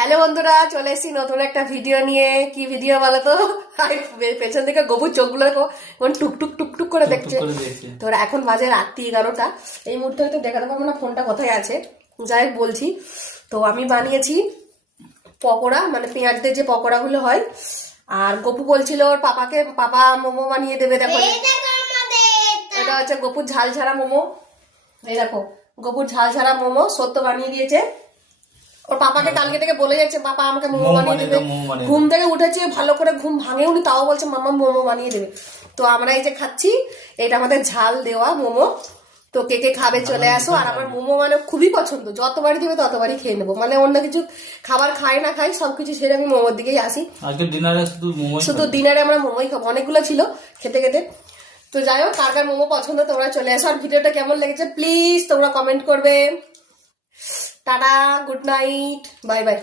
Hello বন্ধুরা, চলে এসেছি নতুন একটা ভিডিও নিয়ে। কি ভিডিও বলো তো? পেছন থেকে গবুর চোখগুলো টুকটুক টুকটুক করে দেখছে। তো এখন বাজে রাত্রি 11টা। এই মুহূর্তে হয়তো দেখাতে পারবো না ফোনটা কোথায় আছে, যাই হোক বলছি। তো আমি বানিয়েছি পকোড়া, মানে পেঁয়াজ দিয়ে যে পকোড়াগুলো হয়। আর গপু বলছিল ওর পাপাকে, পাপা মোমো বানিয়ে দেবে। দেখো এটা হচ্ছে গপুর ঝাল ছাড়া মোমো। এই দেখো গপুর ঝাল ছাড়া মোমো সত্য বানিয়ে দিয়েছে। ওর পাপাকে কালকে থেকে বলে যাচ্ছে পাপা আমাকে মোমো বানিয়ে দেবে। ঘুম থেকে উঠেছে, ভালো করে ঘুম ভাঙেওনি, তাও বলছে মামা মোমো বানিয়ে দেবে। তো আমরা এই যে খাচ্ছি, এটা আমাদের ঝাল দেওয়া মোমো। তো কে কে খাবে চলে আসো। আর আমার মোমো মানে খুবই পছন্দ, যতবারই দেবে ততবারই খেয়ে নেবো। মানে অন্য কিছু খাবার খাই না খাই, সবকিছু সেরে আমি মোমোর দিকেই আসি। শুধু ডিনারে আমরা মোমোই খাবো, অনেকগুলো ছিল খেতে খেতে। তো যাই হোক, কার কার মোমো পছন্দ তোমরা চলে আসো। আর ভিডিওটা কেমন লেগেছে প্লিজ তোমরা কমেন্ট করবে। Tata, good night, bye bye.